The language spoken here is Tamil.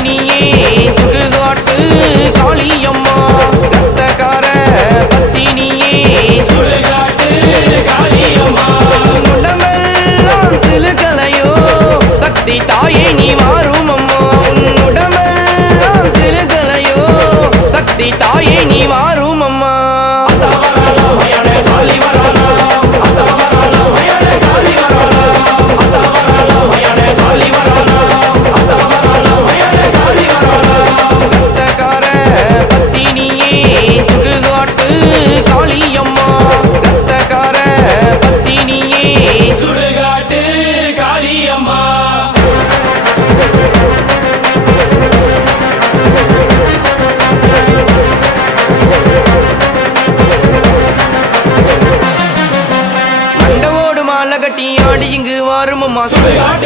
பத்தினியே சுடுகாட்டு காளியம்மா ரத்தக்கார பத்தினியே சுடுகாட்டு காளியம்மா உடம்பெல்லாம் சிலுகலையோ சக்தி தாயே நீ மாறும் அம்மா உடம்பெல்லாம் சிலுகலையோ சக்தி தாயே நீ மாறும் அம்மா ரத்தக்கார பத்தினியே சுடுகாட்டு காளியம்மா ரத்தக்கார பத்தினியே சுடுகாட்டு காளியம்மா மண்டவோடு மாலை கட்டி ஆடி இங்கு வாரும் அம்மா சுடுகாட்டு